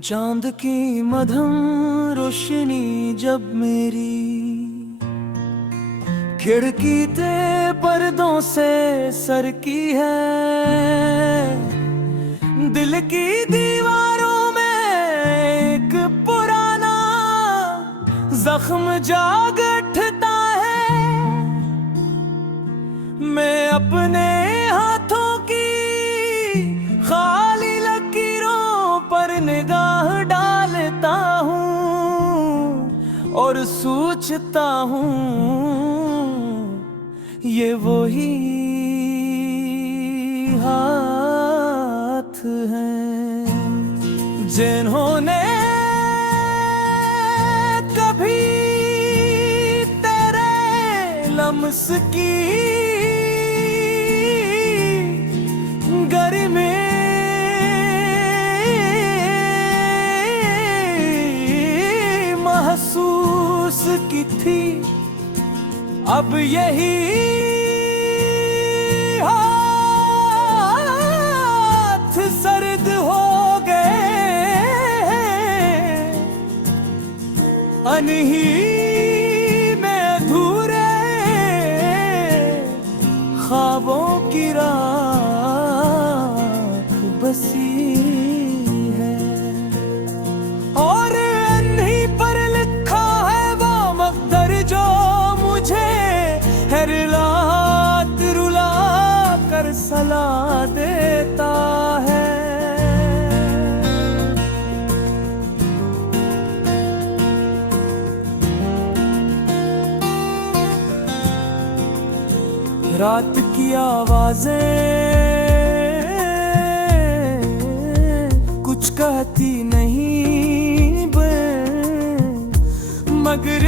चांद की मध्यम रोशनी जब मेरी खिड़की ते पर्दों से सर की है, दिल की दीवारों में एक पुराना जख्म जाग उठता है। मैं अपने हाथों की खाली लकीरों पर निगाह डालता हूँ और सोचता हूँ ये वही हाथ हैं जिन्होंने कभी तेरे लम्स की गर्मी महसूस की थी। अब यही हाथ सर्द हो गए, अनही में अधूरे ख्वाबों की राख बसी है। और अनही पर लिखा है वो मकदर जो मुझे हर रात रुला कर सला देता है। रात की आवाजें कुछ कहती नहीं मगर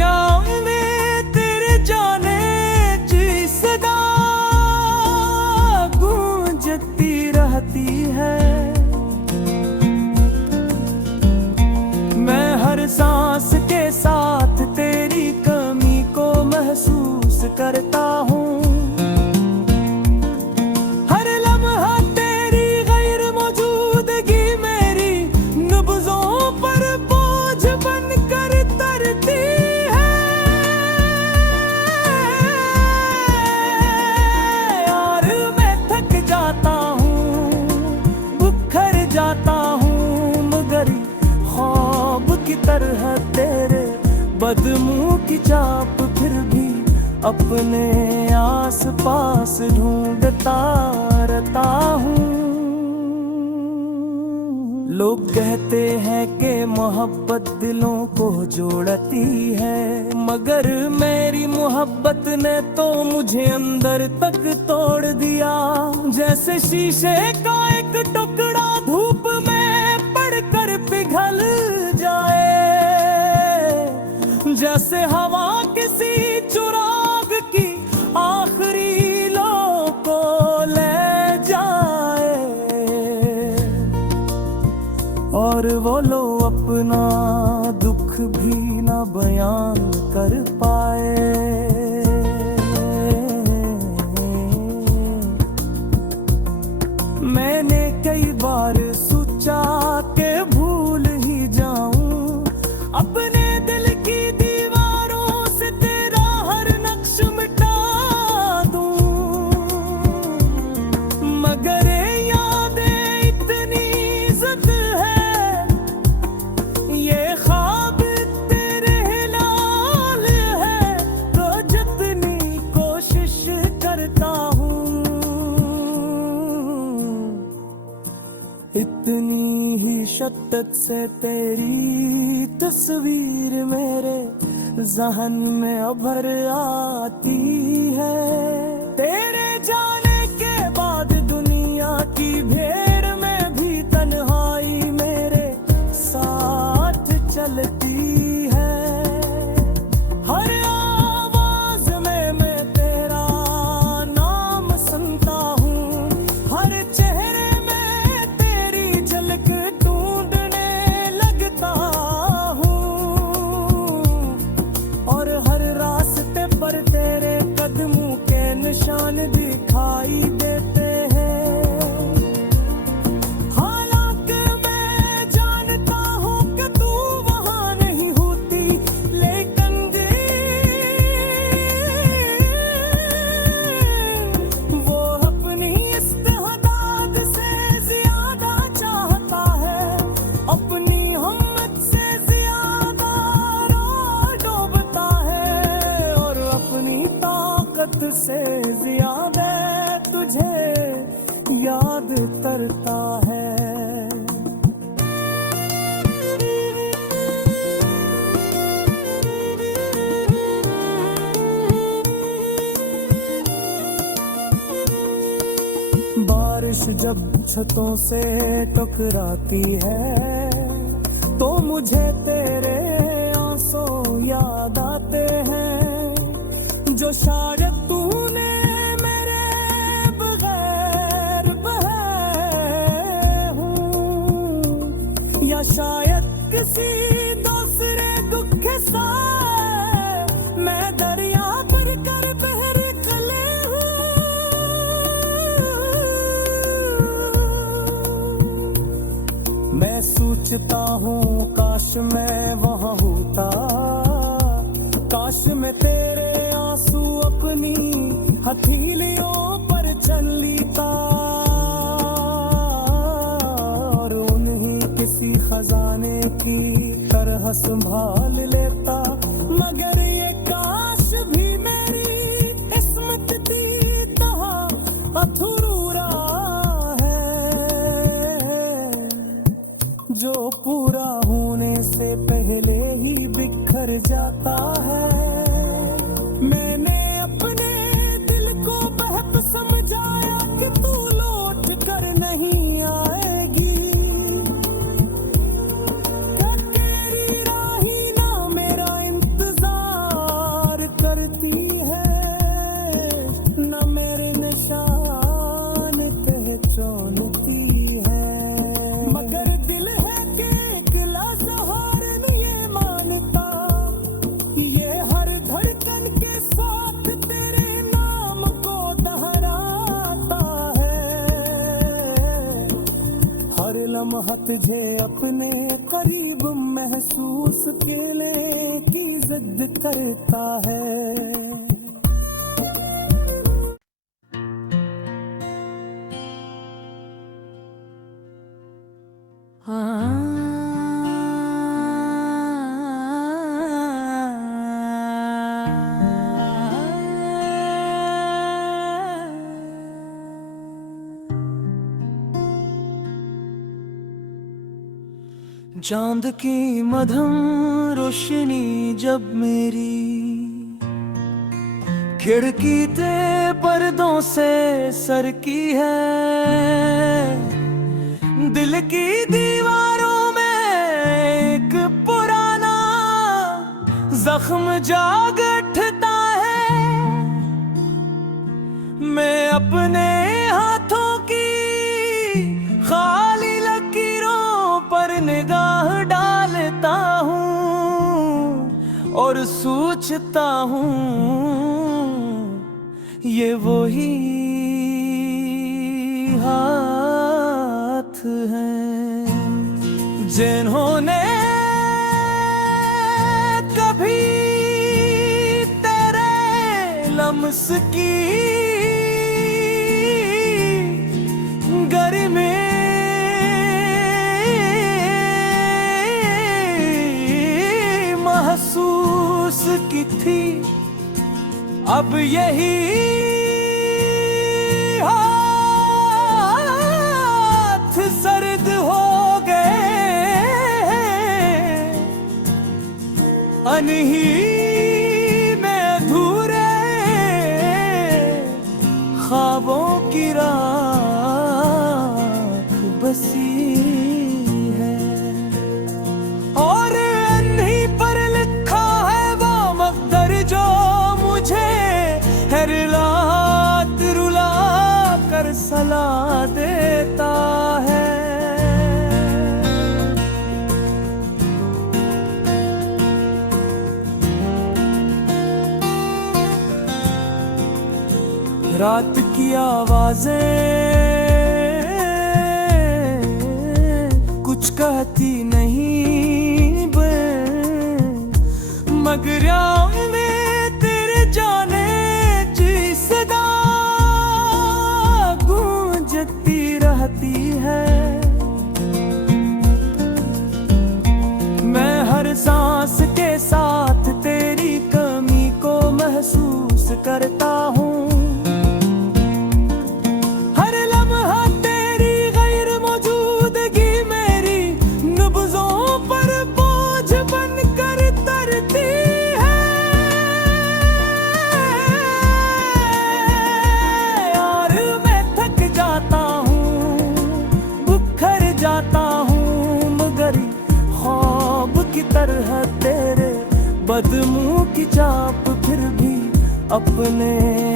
में तेरे जाने की सदा गूंजती रहती है। मैं हर सांस के साथ तेरी कमी को महसूस करता हूँ। तरह तेरे बदमुंह की चाप फिर भी अपने आस पास ढूंढता रहता हूँ। लोग कहते हैं कि मोहब्बत दिलों को जोड़ती है, मगर मेरी मोहब्बत ने तो मुझे अंदर तक तोड़ दिया। जैसे शीशे का एक टुकड़ा धूप में पड़कर पिघल जाए, जैसे हवा किसी चुराग की आखिरी लो को ले जाए और वो लो अपना दुख भी ना बयान कर पाए। मैंने कई बार सोचा कि भूल ही जाऊं अपने दिल की दीवारों से तेरा हर नक्श मिटा दूं, मगर यादें इतनी इज्जत है ये ख्वाब तेरे हिलाल है तो जितनी कोशिश करता हूँ इतनी ही शिद्दत से तेरी तस्वीर मेरे ज़हन में उभर आती है। तेरे जाने के बाद दुनिया की भीड़ में भी तन्हाई मेरे साथ चलती है। हर आवाज में मैं तेरा नाम सुनता हूँ, हर चेहरे में तेरी झलक ढूंढने लगता हूँ और हर रास्ते पर तेरे कदमों के बारिश जब छतों से टकराती है तो मुझे तेरे आंसू याद आते हैं, जो शायद तूने मेरे बगैर बहे हूँ, या शायद किसी दूसरे दुख के साथ मैं दरिया पर कर बहर कले हूँ। मैं सोचता हूँ काश मैं वहाँ होता, काश मैं तेरे आंसू अपनी हथेलियों पर चल लेता और उन्हीं किसी खजाने की तरह संभाल लेता। मगर ये काश भी मेरी किस्मत दी तरह अधूरा है, जो पूरा होने से पहले ही बिखर जाता है। मैंने अपने दिल को बहप समझाया कि तू लौट कर नहीं आएगी, क्या तेरी राही ना मेरा इंतजार करती है, ना मेरे निशान पहचानती है। मगर दिल है कि अकेला सहारा ये मानता, ये हर धड़कन के साथ तेरे नाम को दोहराता है। हर लम्हा तुझे अपने करीब महसूस अकेले की जिद करता है। चांद की मध्यम रोशनी जब मेरी खिड़की ते पर्दों से सरकी है, दिल की दीवारों में एक पुराना जख्म जाग उठता है। मैं अपने हाथों की खाली लकीरों पर निगाह डालता हूँ और सोचता हूँ ये वही हाथ हैं जिन्होंने कभी तेरे लम्स की गर्मी महसूस की थी। अब यही हाथ सर्द हो गए, अनही में अधूरे ख्वाबों की राख बसी है। और अनही पर लिखा है वो मक़दर जो मुझे हर रात रुला कर सला देता है। रात की आवाजें कुछ कहती नहीं मगर में तेरे जाने की सदा गूंजती रहती है। मैं हर सांस के साथ तेरी कमी को महसूस करता हूँ। है तेरे बदमुंह की चाप, फिर भी अपने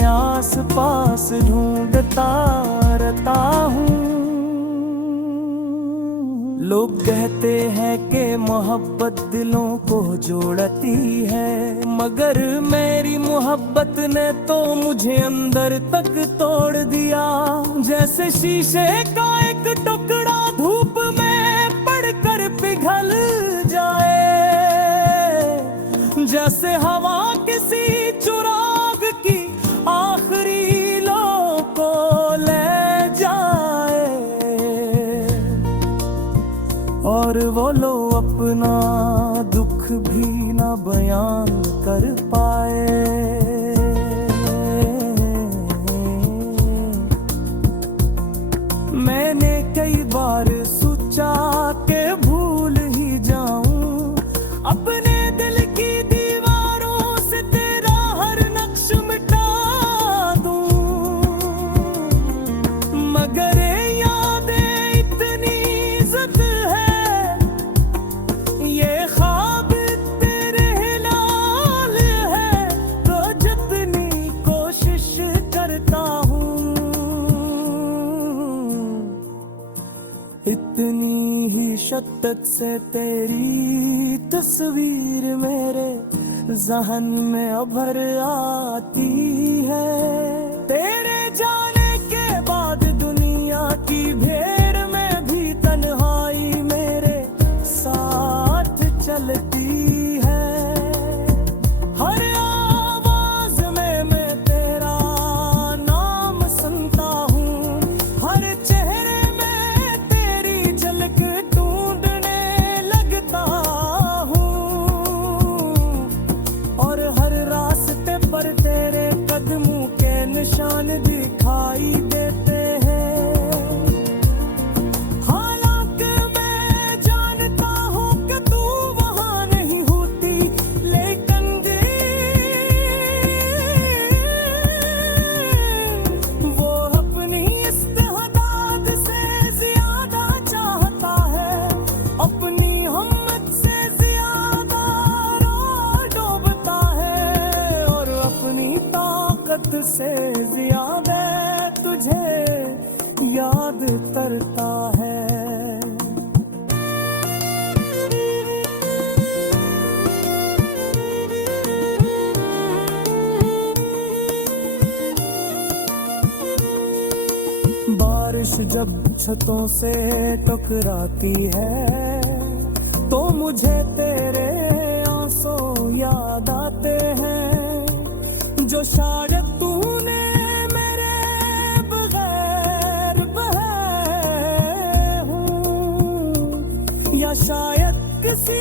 आस पास ढूंढता रहता हूँ। लोग कहते हैं कि मोहब्बत दिलों को जोड़ती है, मगर मेरी मोहब्बत ने तो मुझे अंदर तक तोड़ दिया। जैसे शीशे का एक टुकड़ा धूप में पड़कर पिघल जाए, जैसे हवा किसी चिराग की आखिरी लो को ले जाए, और वो लो अपना दुख भी ना बयान कर पाए। मैंने कई बार सोचा कि भूल ही जाऊं अपने दिल की दीवारों से तेरा हर नक्श मिटा दूं, मगर यादें इतनी इज्जत है, ये ख्वाब तेरे हिलाल है, तो जितनी कोशिश करता हूँ इतनी ही शिद्दत से तेरी तस्वीर मेरे ज़हन में उभर आती है। तेरे जाने के बाद दुनिया की भीड़ में भी तन्हाई मेरे साथ चलती है। हर आवाज में मैं तेरा नाम सुनता हूँ, हर चेहरे में तेरी झलक ढूंढने लगता हूँ, और हर रास्ते पर तेरे कदमों के निशान दिखाई देते हैं। हालांकि मैं जानता हूँ कि तू वहाँ नहीं होती, लेकिन वो अपनी इस्तेदाद से ज्यादा चाहता है, अपनी हिम्मत से ज्यादा राह डूबता है, और अपनी ताकत से ज्यादा तुझे याद करता है। बारिश जब छतों से टकराती है, तो मुझे तेरे आंसू याद आते हैं, जो शायद तूने मेरे बगैर बहे हूँ, या शायद किसी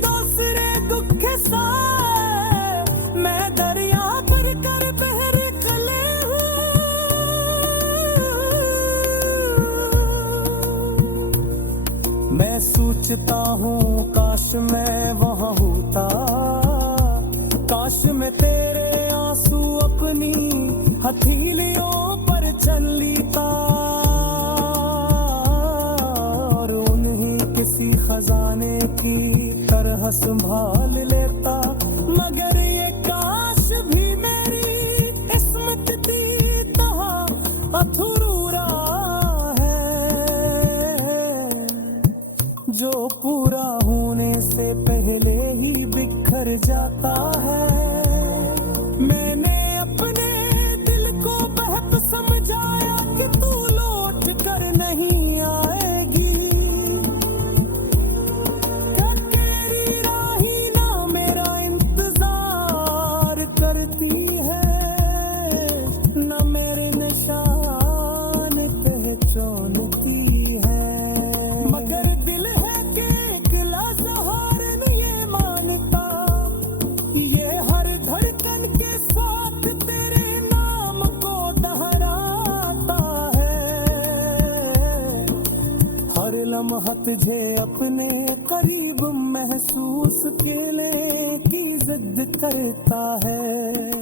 दूसरे दुख के साथ मैं दरिया भर कर बहर खले मैं सोचता हूँ काश मैं वहाँ होता, काश मैं तेरे आंसू अपनी हथेलियों पर चल लेता, और उन्हें किसी खजाने की तरह संभाल लेता, मगर ये काश भी मेरी किस्मत की तरह अधूरा जो पूरा होने से पहले ही बिखर जाता है। मैंने अपने दिल को बहुत समझाया कि तू लौट कर नहीं आएगी, क्या तेरी राही ना मेरा इंतजार करती है, ना मेरे निशान पहचानती है, मगर दिल है कि एक लाज़हारन ये मानता, ये हर धड़कन के साथ तेरे नाम को दोहराता है, हर लम्हा तुझे अपने करीब महसूस करने की जिद करता है।